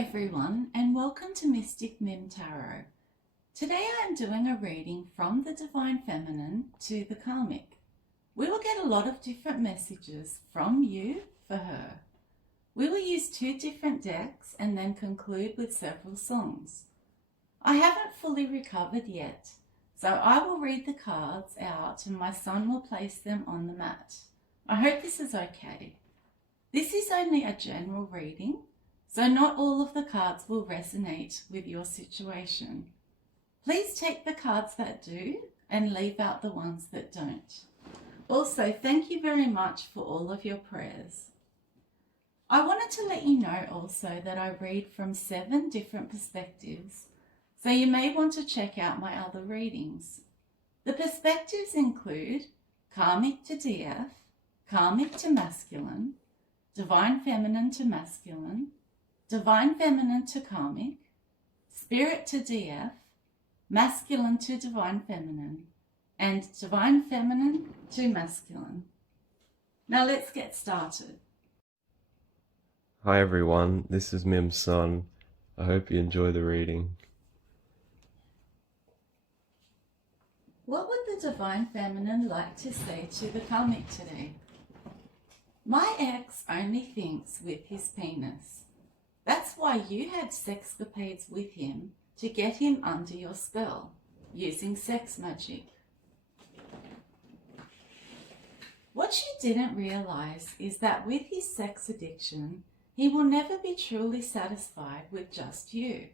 everyone, and welcome to Mystic Mim Tarot. Today I am doing a reading from the Divine Feminine to the Karmic. We will get a lot of different messages from you for her. We will use 2 different decks and then conclude with several songs. I haven't fully recovered yet, so I will read the cards out and my son will place them on the mat. I hope this is okay. This is only a general reading, so not all of the cards will resonate with your situation. Please take the cards that do and leave out the ones that don't. Also, thank you very much for all of your prayers. I wanted to let you know also that I read from 7 different perspectives, so you may want to check out my other readings. The perspectives include Karmic to DF, Karmic to Masculine, Divine Feminine to Masculine, Divine Feminine to Karmic, Spirit to DF, Masculine to Divine Feminine, and Divine Feminine to Masculine. Now let's get started. Hi everyone, this is Mim's son. I hope you enjoy the reading. What would the Divine Feminine like to say to the Karmic today? My ex only thinks with his penis. That's why you had sexcapades with him to get him under your spell, using sex magic. What you didn't realize is that with his sex addiction, he will never be truly satisfied with just you.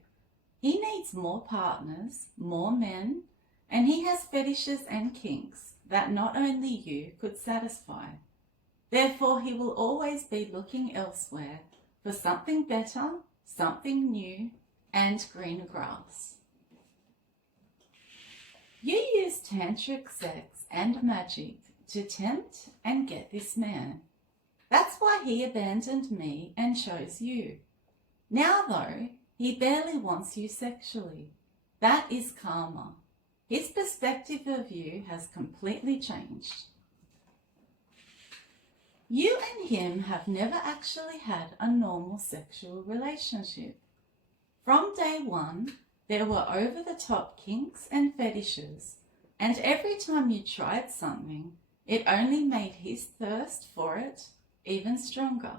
He needs more partners, more men, and he has fetishes and kinks that not only you could satisfy. Therefore, he will always be looking elsewhere for something better, something new, and greener grass. You use tantric sex and magic to tempt and get this man. That's why he abandoned me and chose you. Now though, he barely wants you sexually. That is karma. His perspective of you has completely changed. You and him have never actually had a normal sexual relationship. From day one, there were over-the-top kinks and fetishes, and every time you tried something, it only made his thirst for it even stronger.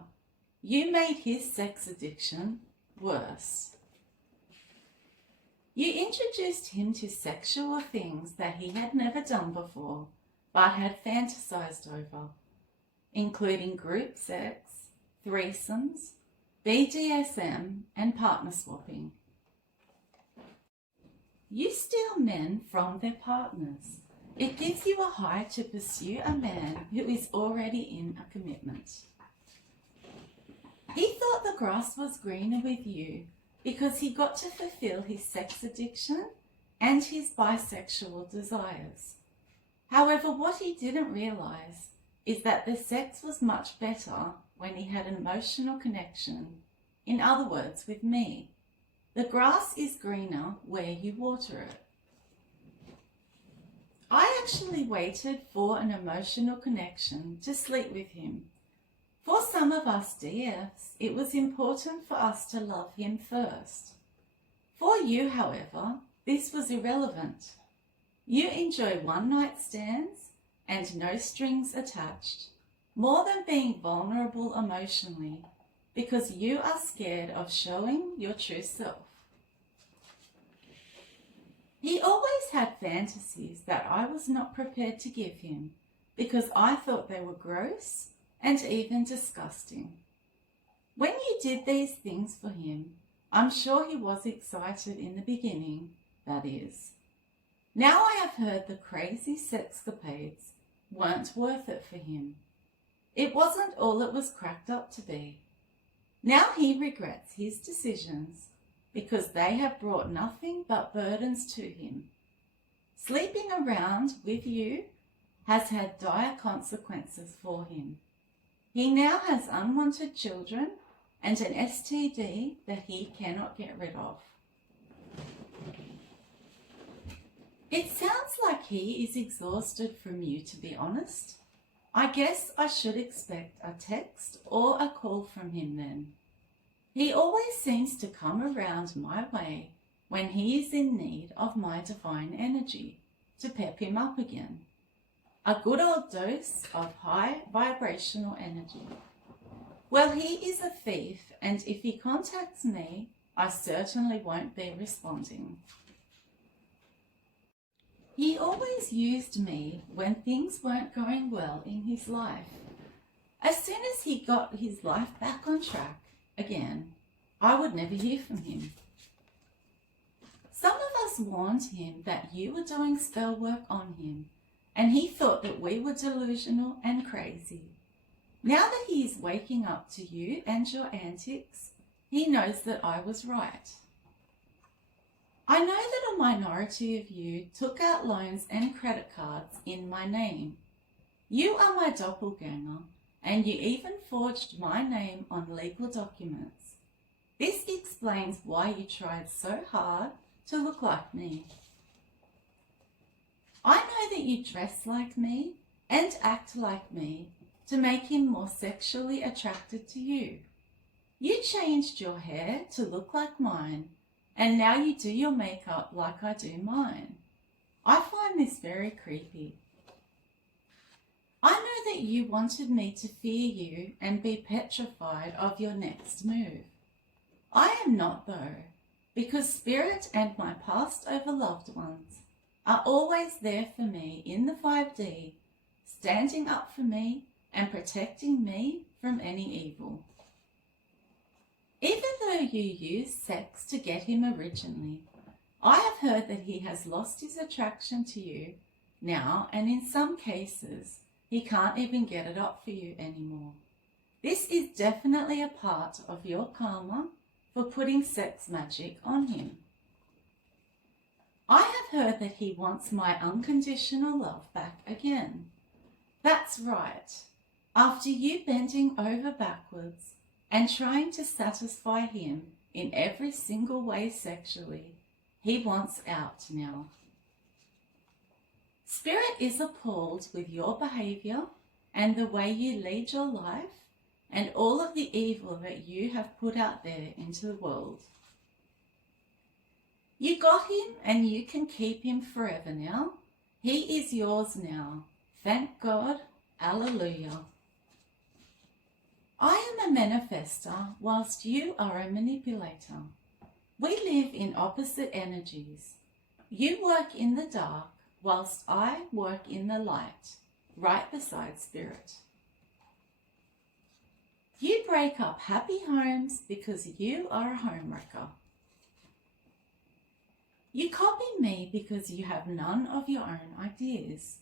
You made his sex addiction worse. You introduced him to sexual things that he had never done before, but had fantasized over, including group sex, threesomes, BDSM, and partner swapping. You steal men from their partners. It gives you a high to pursue a man who is already in a commitment. He thought the grass was greener with you because he got to fulfill his sex addiction and his bisexual desires. However, what he didn't realize is that the sex was much better when he had an emotional connection, in other words, with me. The grass is greener where you water it. I actually waited for an emotional connection to sleep with him. For some of us DFs, it was important for us to love him first. For you, however, this was irrelevant. You enjoy one-night stands and no strings attached, more than being vulnerable emotionally, because you are scared of showing your true self. He always had fantasies that I was not prepared to give him because I thought they were gross and even disgusting. When you did these things for him, I'm sure he was excited in the beginning, that is. Now I have heard the crazy sexcapades weren't worth it for him. It wasn't all it was cracked up to be. Now he regrets his decisions because they have brought nothing but burdens to him. Sleeping around with you has had dire consequences for him. He now has unwanted children and an STD that he cannot get rid of. It sounds like he is exhausted from you, to be honest. I guess I should expect a text or a call from him then. He always seems to come around my way when he is in need of my divine energy to pep him up again. A good old dose of high vibrational energy. Well, he is a thief, and if he contacts me, I certainly won't be responding. He always used me when things weren't going well in his life. As soon as he got his life back on track again, I would never hear from him. Some of us warned him that you were doing spell work on him, and he thought that we were delusional and crazy. Now that he is waking up to you and your antics, he knows that I was right. I know that a minority of you took out loans and credit cards in my name. You are my doppelganger, and you even forged my name on legal documents. This explains why you tried so hard to look like me. I know that you dress like me and act like me to make him more sexually attracted to you. You changed your hair to look like mine, and now you do your makeup like I do mine. I find this very creepy. I know that you wanted me to fear you and be petrified of your next move. I am not though, because Spirit and my passed over loved ones are always there for me in the 5D, standing up for me and protecting me from any evil. Even though you used sex to get him originally, I have heard that he has lost his attraction to you now, and in some cases, he can't even get it up for you anymore. This is definitely a part of your karma for putting sex magic on him. I have heard that he wants my unconditional love back again. That's right. After you bending over backwards and trying to satisfy him in every single way sexually, he wants out now. Spirit is appalled with your behavior and the way you lead your life and all of the evil that you have put out there into the world. You got him and you can keep him forever now. He is yours now. Thank God. Alleluia. I am a manifester whilst you are a manipulator. We live in opposite energies. You work in the dark whilst I work in the light, right beside Spirit. You break up happy homes because you are a homewrecker. You copy me because you have none of your own ideas.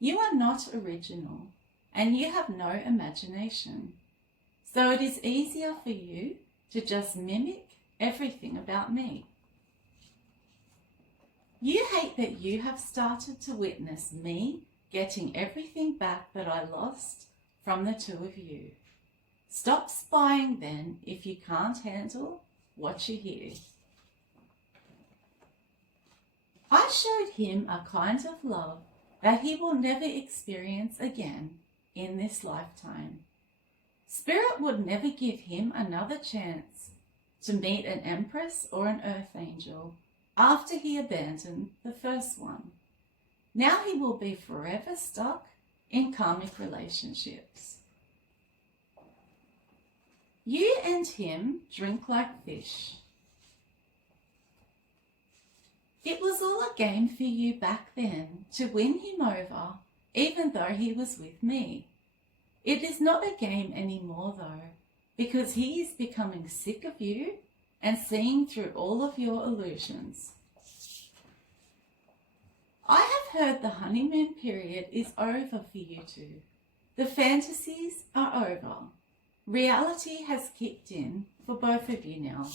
You are not original and you have no imagination. So it is easier for you to just mimic everything about me. You hate that you have started to witness me getting everything back that I lost from the two of you. Stop spying then if you can't handle what you hear. I showed him a kind of love that he will never experience again in this lifetime. Spirit would never give him another chance to meet an empress or an earth angel after he abandoned the first one. Now he will be forever stuck in karmic relationships. You and him drink like fish. It was all a game for you back then to win him over, even though he was with me. It is not a game anymore though, because he is becoming sick of you and seeing through all of your illusions. I have heard the honeymoon period is over for you two. The fantasies are over. Reality has kicked in for both of you now.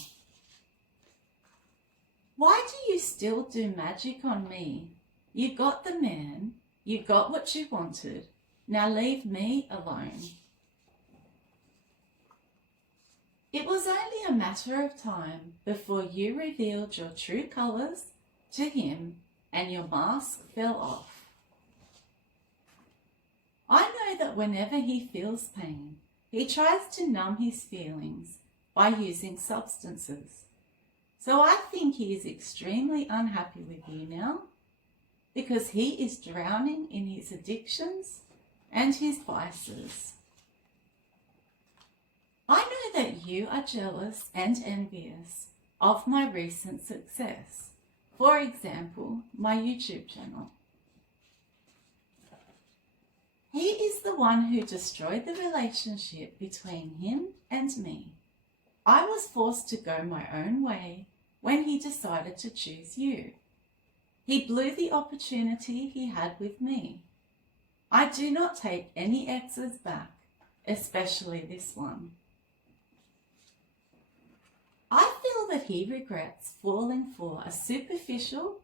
Why do you still do magic on me? You got the man, you got what you wanted. Now leave me alone. It was only a matter of time before you revealed your true colours to him and your mask fell off. I know that whenever he feels pain, he tries to numb his feelings by using substances. So I think he is extremely unhappy with you now because he is drowning in his addictions and his vices. I know that you are jealous and envious of my recent success. For example, my YouTube channel. He is the one who destroyed the relationship between him and me. I was forced to go my own way when he decided to choose you. He blew the opportunity he had with me. I do not take any exes back, especially this one. I feel that he regrets falling for a superficial,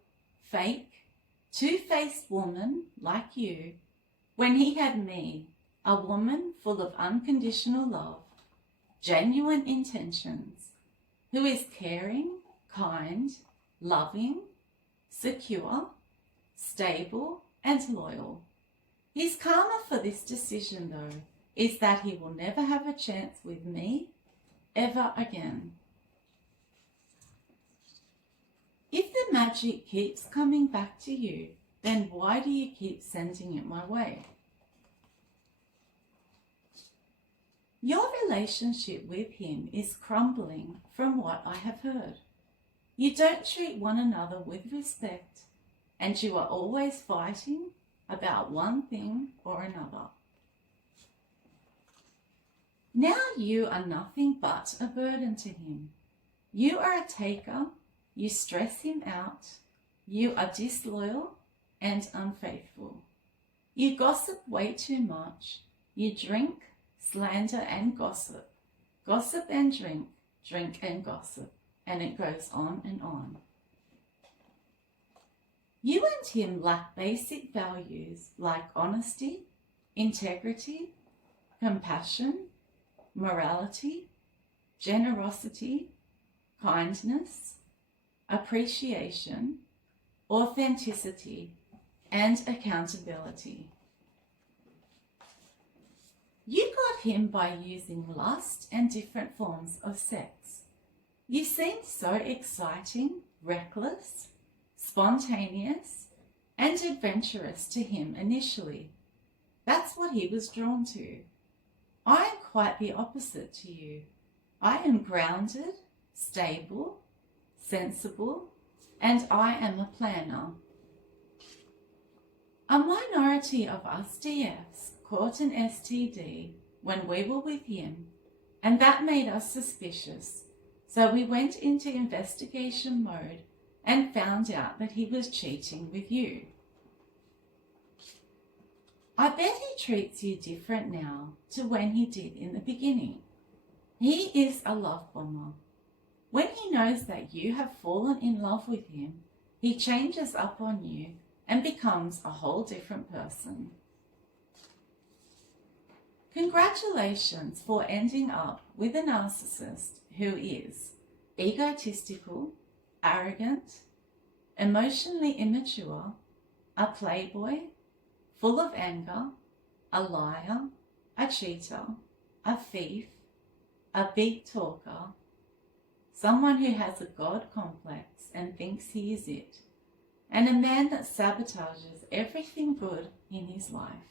fake, two-faced woman like you when he had me, a woman full of unconditional love, genuine intentions, who is caring, kind, loving, secure, stable, and loyal. His karma for this decision, though, is that he will never have a chance with me ever again. If the magic keeps coming back to you, then why do you keep sending it my way? Your relationship with him is crumbling from what I have heard. You don't treat one another with respect, and you are always fighting about one thing or another. Now you are nothing but a burden to him. You are a taker, you stress him out, you are disloyal and unfaithful. You gossip way too much, you drink, slander and gossip, gossip and drink and gossip, and it goes on and on. You and him lack basic values like honesty, integrity, compassion, morality, generosity, kindness, appreciation, authenticity, and accountability. You got him by using lust and different forms of sex. You seemed so exciting, reckless, spontaneous, and adventurous to him initially. That's what he was drawn to. I am quite the opposite to you. I am grounded, stable, sensible, and I am a planner. A minority of us DFs caught an STD when we were with him, and that made us suspicious. So we went into investigation mode and found out that he was cheating with you. I bet he treats you different now to when he did in the beginning. He is a love bomber. When he knows that you have fallen in love with him, he changes up on you and becomes a whole different person. Congratulations for ending up with a narcissist who is egotistical, arrogant, emotionally immature, a playboy, full of anger, a liar, a cheater, a thief, a big talker, someone who has a God complex and thinks he is it, and a man that sabotages everything good in his life.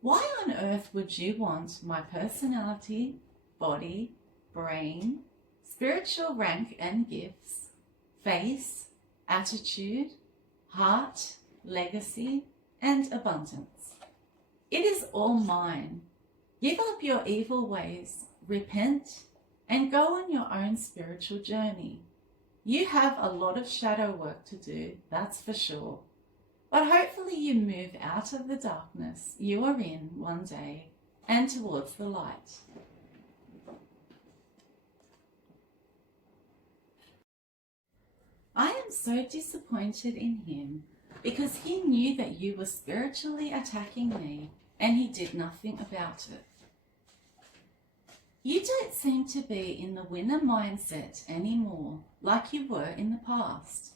Why on earth would you want my personality, body, brain, spiritual rank and gifts, face, attitude, heart, legacy, and abundance? It is all mine. Give up your evil ways, repent, and go on your own spiritual journey. You have a lot of shadow work to do, that's for sure. But hopefully you move out of the darkness you are in one day and towards the light. I am so disappointed in him because he knew that you were spiritually attacking me and he did nothing about it. You don't seem to be in the winner mindset anymore like you were in the past.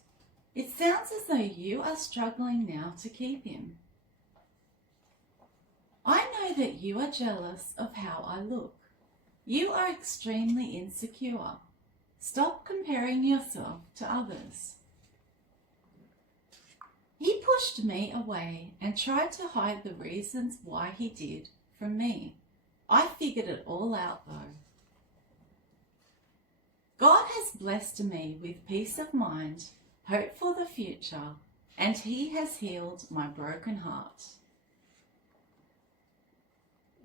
It sounds as though you are struggling now to keep him. I know that you are jealous of how I look. You are extremely insecure. Stop comparing yourself to others. He pushed me away and tried to hide the reasons why he did from me. I figured it all out though. God has blessed me with peace of mind, hope for the future, and He has healed my broken heart.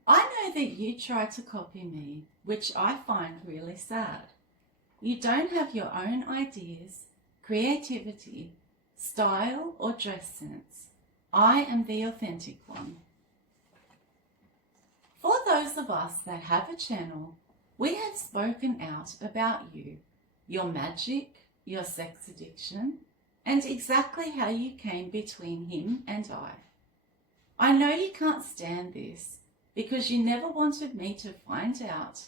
I know that you try to copy me, which I find really sad. You don't have your own ideas, creativity, style, or dress sense. I am the authentic one. For those of us that have a channel, we have spoken out about you, your magic, your sex addiction, and exactly how you came between him and I. I know you can't stand this because you never wanted me to find out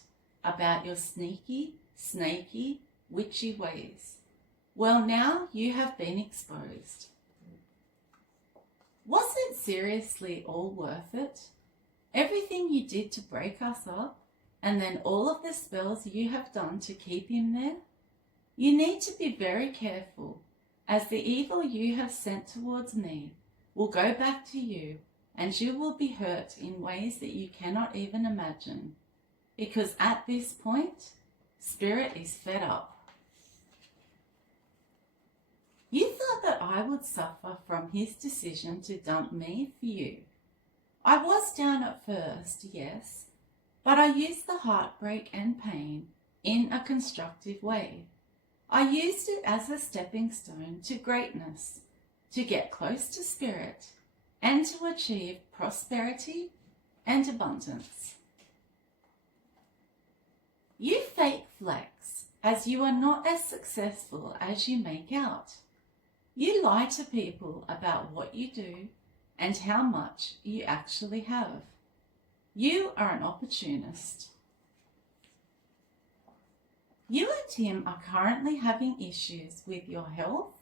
about your sneaky, snaky, witchy ways. Well, now you have been exposed. Was it seriously all worth it? Everything you did to break us up, and then all of the spells you have done to keep him there? You need to be very careful, as the evil you have sent towards me will go back to you, and you will be hurt in ways that you cannot even imagine, because at this point, Spirit is fed up. You thought that I would suffer from his decision to dump me for you. I was down at first, yes, but I used the heartbreak and pain in a constructive way. I used it as a stepping stone to greatness, to get close to Spirit, and to achieve prosperity and abundance. You fake flex, as you are not as successful as you make out. You lie to people about what you do and how much you actually have. You are an opportunist. You and Tim are currently having issues with your health,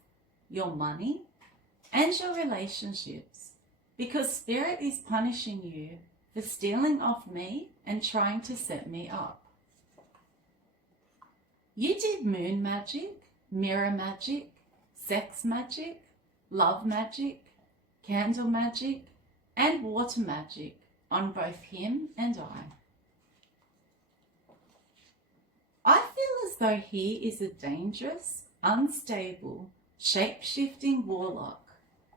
your money, and your relationships because Spirit is punishing you for stealing off me and trying to set me up. You did moon magic, mirror magic, sex magic, love magic, candle magic, and water magic on both him and I. I feel as though he is a dangerous, unstable, shape-shifting warlock.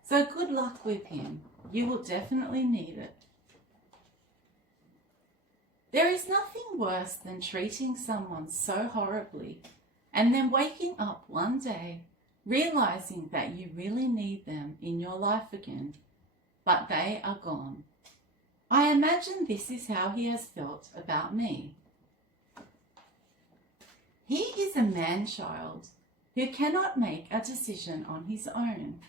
So good luck with him. You will definitely need it. There is nothing worse than treating someone so horribly and then waking up one day realizing that you really need them in your life again, but they are gone. I imagine this is how he has felt about me. He is a man-child who cannot make a decision on his own.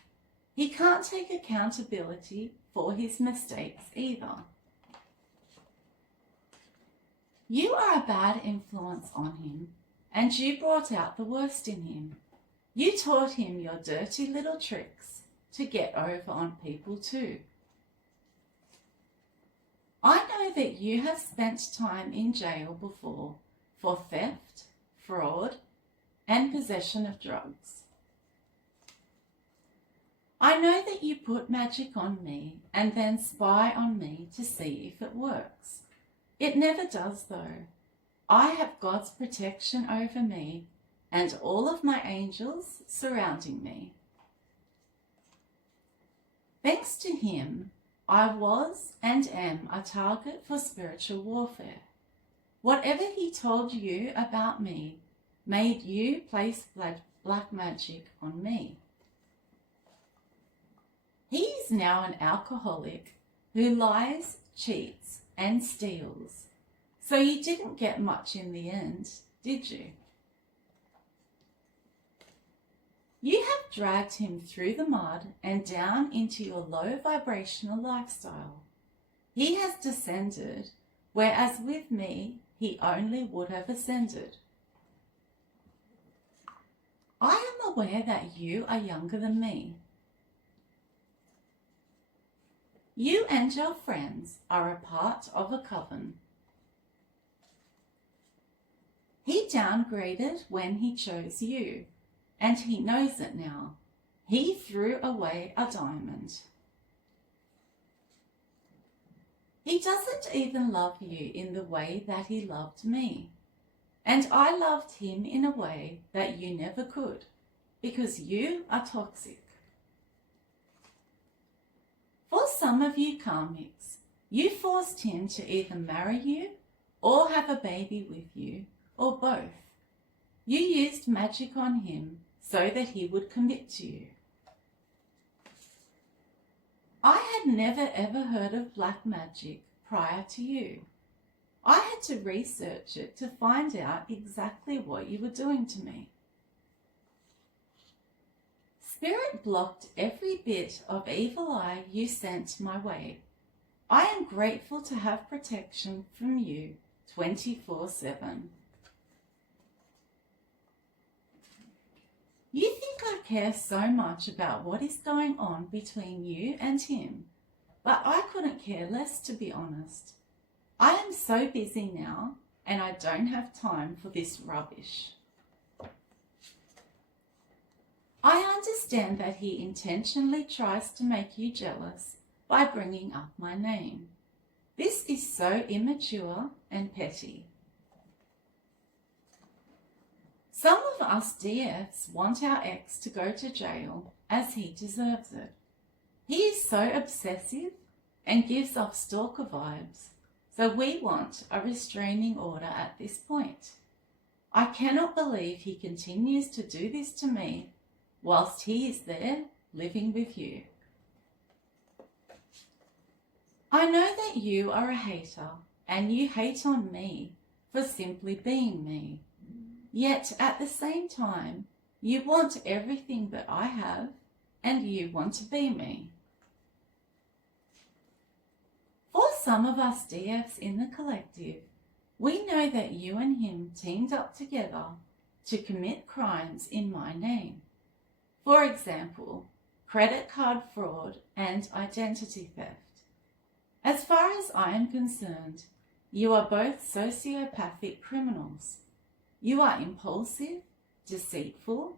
He can't take accountability for his mistakes either. You are a bad influence on him, and you brought out the worst in him. You taught him your dirty little tricks to get over on people too. I know that you have spent time in jail before for theft, fraud, and possession of drugs. I know that you put magic on me and then spy on me to see if it works. It never does though. I have God's protection over me and all of my angels surrounding me. Thanks to him, I was and am a target for spiritual warfare. Whatever he told you about me made you place black magic on me. He is now an alcoholic who lies, cheats, and steals. So you didn't get much in the end, did you? You have dragged him through the mud and down into your low vibrational lifestyle. He has descended, whereas with me, he only would have ascended. I am aware that you are younger than me. You and your friends are a part of a coven. He downgraded when he chose you, and he knows it now. He threw away a diamond. He doesn't even love you in the way that he loved me. And I loved him in a way that you never could, because you are toxic. For some of you karmics, you forced him to either marry you or have a baby with you, or both. You used magic on him so that he would commit to you. I had never ever heard of black magic prior to you. I had to research it to find out exactly what you were doing to me. Spirit blocked every bit of evil eye you sent my way. I am grateful to have protection from you 24/7. You think I care so much about what is going on between you and him, but I couldn't care less, to be honest. I am so busy now, and I don't have time for this rubbish. I understand that he intentionally tries to make you jealous by bringing up my name. This is so immature and petty. Some of us DFs want our ex to go to jail as he deserves it. He is so obsessive and gives off stalker vibes, so we want a restraining order at this point. I cannot believe he continues to do this to me whilst he is there living with you. I know that you are a hater and you hate on me for simply being me. Yet at the same time, you want everything that I have and you want to be me. For some of us DFs in the collective, we know that you and him teamed up together to commit crimes in my name. For example, credit card fraud and identity theft. As far as I am concerned, you are both sociopathic criminals. You are impulsive, deceitful,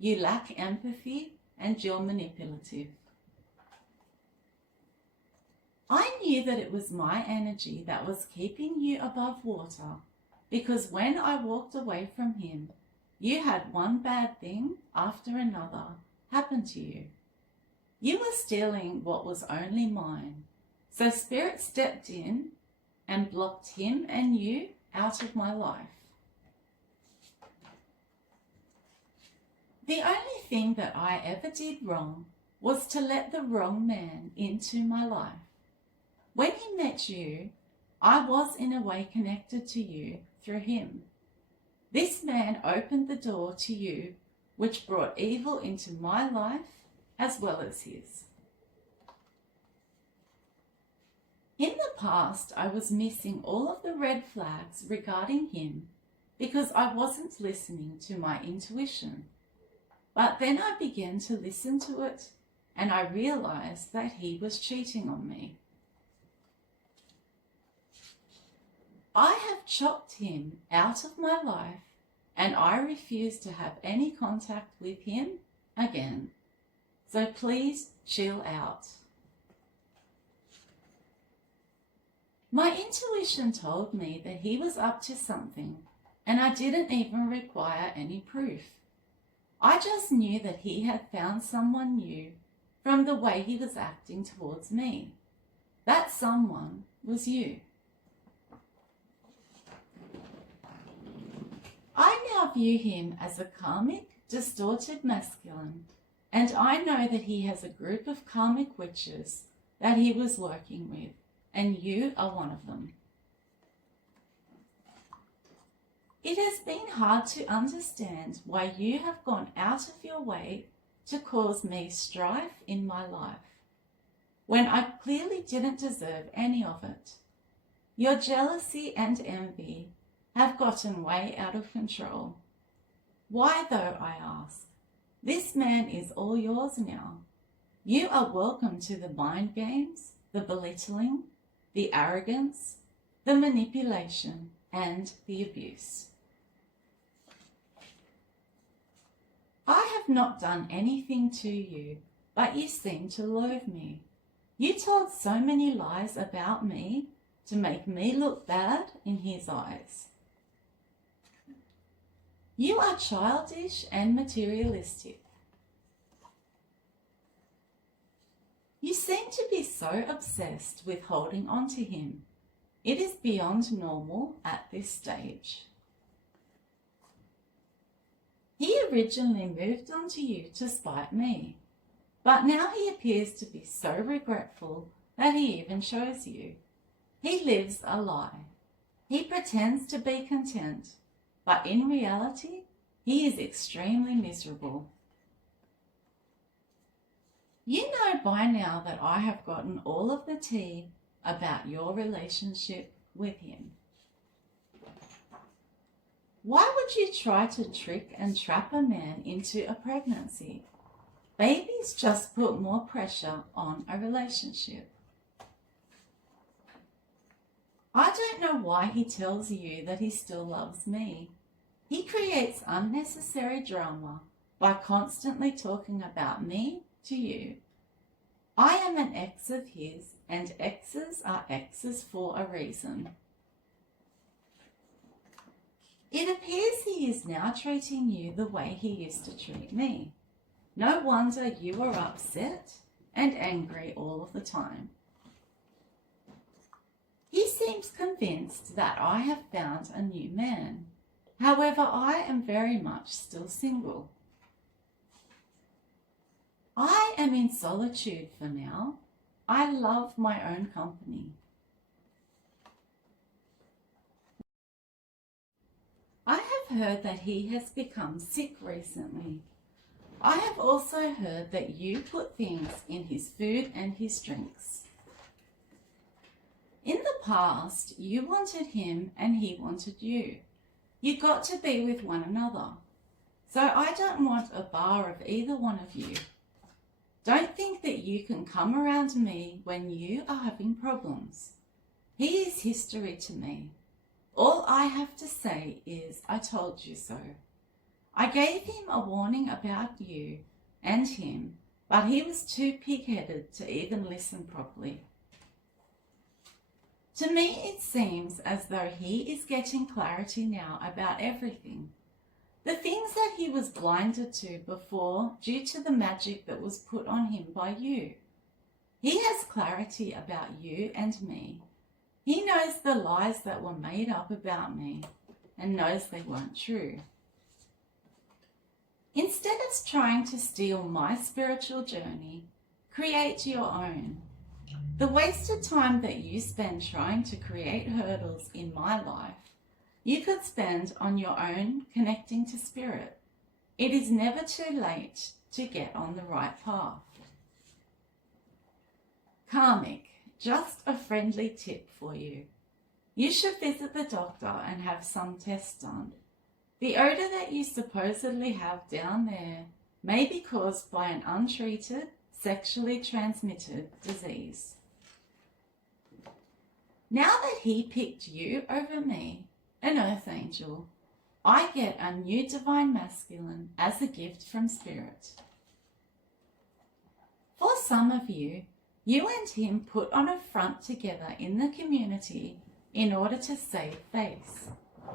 you lack empathy, and you're manipulative. I knew that it was my energy that was keeping you above water, because when I walked away from him, you had one bad thing after another happen to you. You were stealing what was only mine, so Spirit stepped in and blocked him and you out of my life. The only thing that I ever did wrong was to let the wrong man into my life. When he met you, I was in a way connected to you through him. This man opened the door to you, which brought evil into my life as well as his. In the past, I was missing all of the red flags regarding him because I wasn't listening to my intuition. But then I began to listen to it and I realized that he was cheating on me. I have chopped him out of my life and I refuse to have any contact with him again. So please chill out. My intuition told me that he was up to something and I didn't even require any proof. I just knew that he had found someone new from the way he was acting towards me. That someone was you. I now view him as a karmic, distorted masculine, and I know that he has a group of karmic witches that he was working with, and you are one of them. It has been hard to understand why you have gone out of your way to cause me strife in my life, when I clearly didn't deserve any of it. Your jealousy and envy have gotten way out of control. Why though, I ask? This man is all yours now. You are welcome to the mind games, the belittling, the arrogance, the manipulation, and the abuse. not done anything to you, but you seem to loathe me. You told so many lies about me to make me look bad in his eyes. You are childish and materialistic. You seem to be so obsessed with holding on to him. It is beyond normal at this stage. He originally moved on to you to spite me, but now he appears to be so regretful that he even chose you. He lives a lie. He pretends to be content, but in reality, he is extremely miserable. You know by now that I have gotten all of the tea about your relationship with him. Why would you try to trick and trap a man into a pregnancy? Babies just put more pressure on a relationship. I don't know why he tells you that he still loves me. He creates unnecessary drama by constantly talking about me to you. I am an ex of his, and exes are exes for a reason. It appears he is now treating you the way he used to treat me. No wonder you are upset and angry all of the time. He seems convinced that I have found a new man. However, I am very much still single. I am in solitude for now. I love my own company. I have heard that he has become sick recently. I have also heard that you put things in his food and his drinks. In the past, you wanted him and he wanted you. You got to be with one another. So I don't want a bar of either one of you. Don't think that you can come around me when you are having problems. He is history to me. All I have to say is, I told you so. I gave him a warning about you and him, but he was too pig-headed to even listen properly. To me, it seems as though he is getting clarity now about everything. The things that he was blinded to before due to the magic that was put on him by you. He has clarity about you and me. He knows the lies that were made up about me and knows they weren't true. Instead of trying to steal my spiritual journey, create your own. The wasted time that you spend trying to create hurdles in my life, you could spend on your own connecting to spirit. It is never too late to get on the right path. Karmic, just a friendly tip for you. You should visit the doctor and have some tests done. The odour that you supposedly have down there may be caused by an untreated, sexually transmitted disease. Now that he picked you over me, an earth angel, I get a new divine masculine as a gift from spirit. For some of you, you and him put on a front together in the community in order to save face.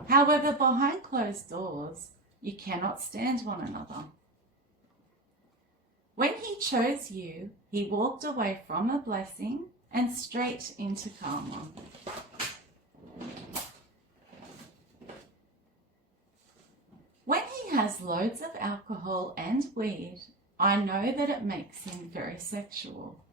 However, behind closed doors, you cannot stand one another. When he chose you, he walked away from a blessing and straight into karma. When he has loads of alcohol and weed, I know that it makes him very sexual.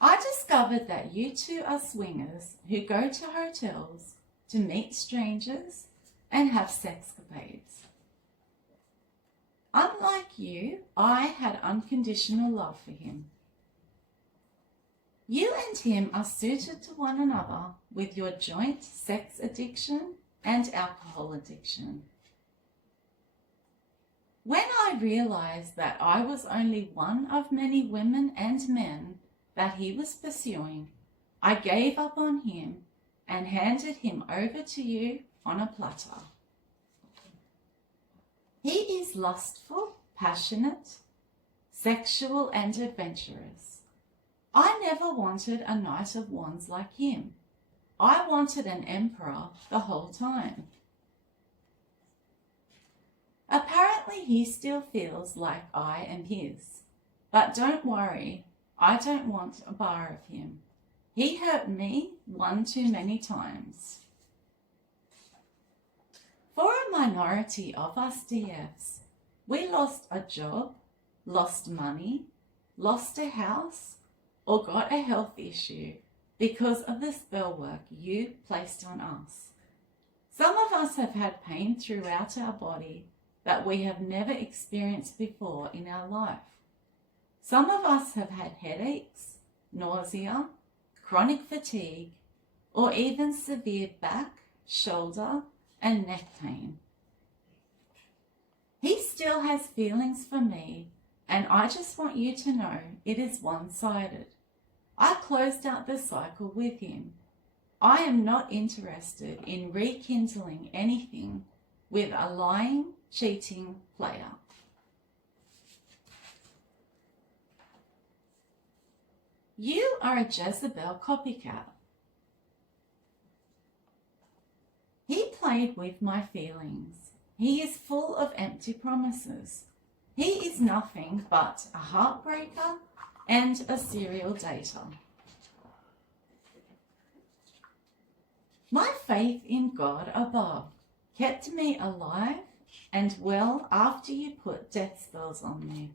I discovered that you two are swingers who go to hotels to meet strangers and have sexcapades. Unlike you, I had unconditional love for him. You and him are suited to one another with your joint sex addiction and alcohol addiction. When I realized that I was only one of many women and men that he was pursuing, I gave up on him and handed him over to you on a platter. He is lustful, passionate, sexual and adventurous. I never wanted a Knight of Wands like him. I wanted an emperor the whole time. Apparently he still feels like I am his. But don't worry, I don't want a bar of him. He hurt me one too many times. For a minority of us DFs, we lost a job, lost money, lost a house, or got a health issue because of the spell work you placed on us. Some of us have had pain throughout our body that we have never experienced before in our life. Some of us have had headaches, nausea, chronic fatigue, or even severe back, shoulder, and neck pain. He still has feelings for me, and I just want you to know it is one-sided. I closed out the cycle with him. I am not interested in rekindling anything with a lying, cheating player. You are a Jezebel copycat. He played with my feelings. He is full of empty promises. He is nothing but a heartbreaker and a serial dater. My faith in God above kept me alive and well after you put death spells on me.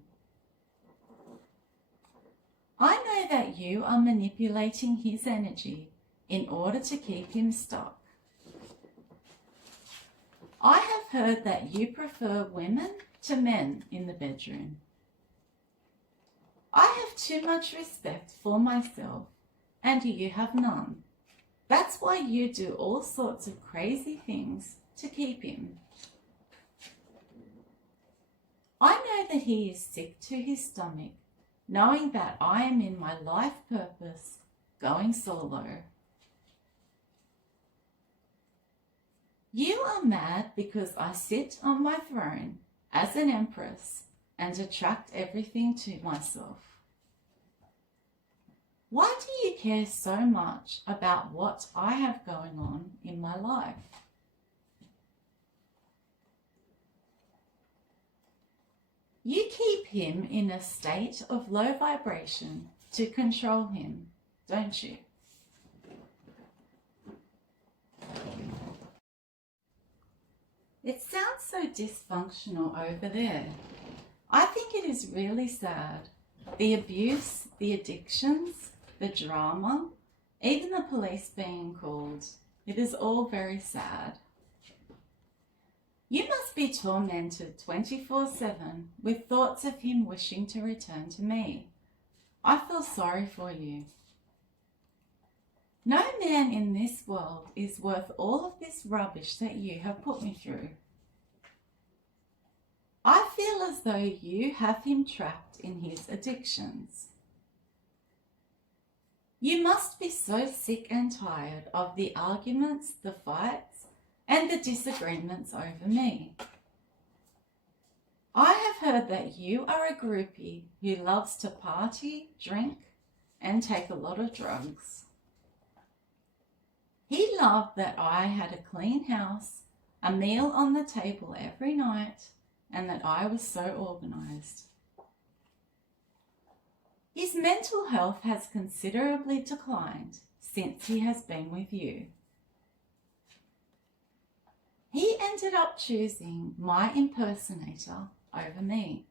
I know that you are manipulating his energy in order to keep him stuck. I have heard that you prefer women to men in the bedroom. I have too much respect for myself, and you have none. That's why you do all sorts of crazy things to keep him. I know that he is sick to his stomach, knowing that I am in my life purpose going solo. You are mad because I sit on my throne as an empress and attract everything to myself. Why do you care so much about what I have going on in my life? You keep him in a state of low vibration to control him, don't you? It sounds so dysfunctional over there. I think it is really sad. The abuse, the addictions, the drama, even the police being called. It is all very sad. You must be tormented 24/7 with thoughts of him wishing to return to me. I feel sorry for you. No man in this world is worth all of this rubbish that you have put me through. I feel as though you have him trapped in his addictions. You must be so sick and tired of the arguments, the fights, and the disagreements over me. I have heard that you are a groupie who loves to party, drink, and take a lot of drugs. He loved that I had a clean house, a meal on the table every night, and that I was so organised. His mental health has considerably declined since he has been with you. He ended up choosing my impersonator over me.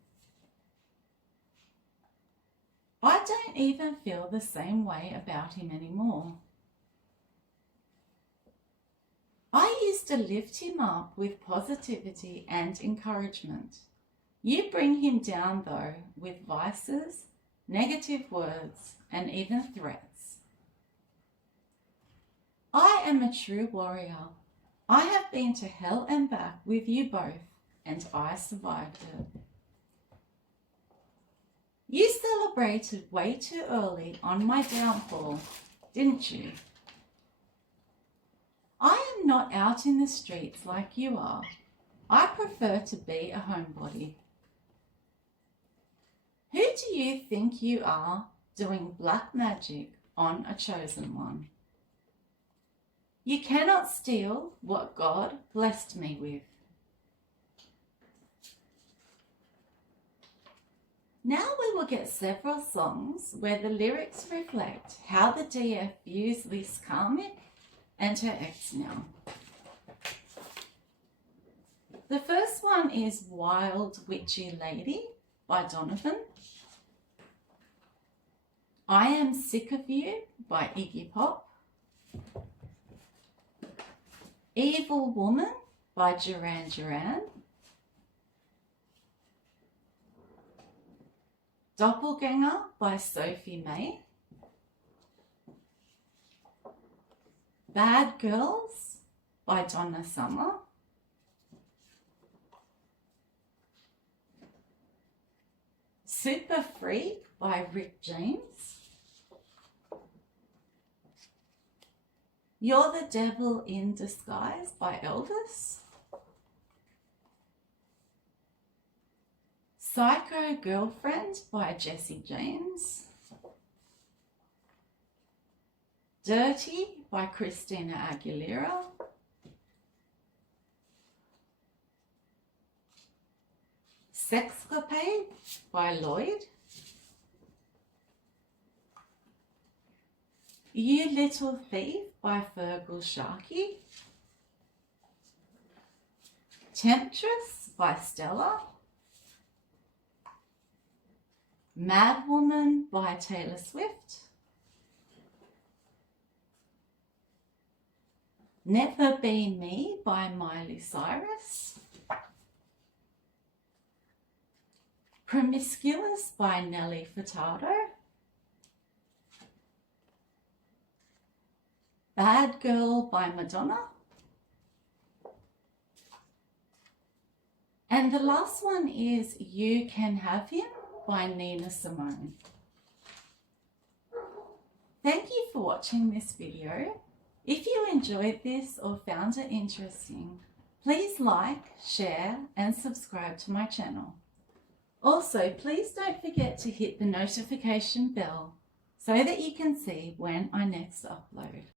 I don't even feel the same way about him anymore. I used to lift him up with positivity and encouragement. You bring him down though with vices, negative words, and even threats. I am a true warrior. I have been to hell and back with you both, and I survived it. You celebrated way too early on my downfall, didn't you? I am not out in the streets like you are. I prefer to be a homebody. Who do you think you are doing black magic on a chosen one? You cannot steal what God blessed me with. Now we will get several songs where the lyrics reflect how the DF views this karmic and her ex now. The first one is Wild Witchy Lady by Donovan. I Am Sick of You by Iggy Pop. Evil Woman by Duran Duran. Doppelganger by Sophie May. Bad Girls by Donna Summer. Super Freak by Rick James. You're the Devil in Disguise by Elvis. Psycho Girlfriend by Jessie James. Dirty by Christina Aguilera. Xcapades by Lloyd. You Little Thief by Fergal Sharkey. Temptress by Stella. Mad Woman by Taylor Swift. Never Be Me by Miley Cyrus. Promiscuous by Nelly Furtado. Bad Girl by Madonna. And the last one is You Can Have Him by Nina Simone. Thank you for watching this video. If you enjoyed this or found it interesting, please like, share and subscribe to my channel. Also, please don't forget to hit the notification bell so that you can see when I next upload.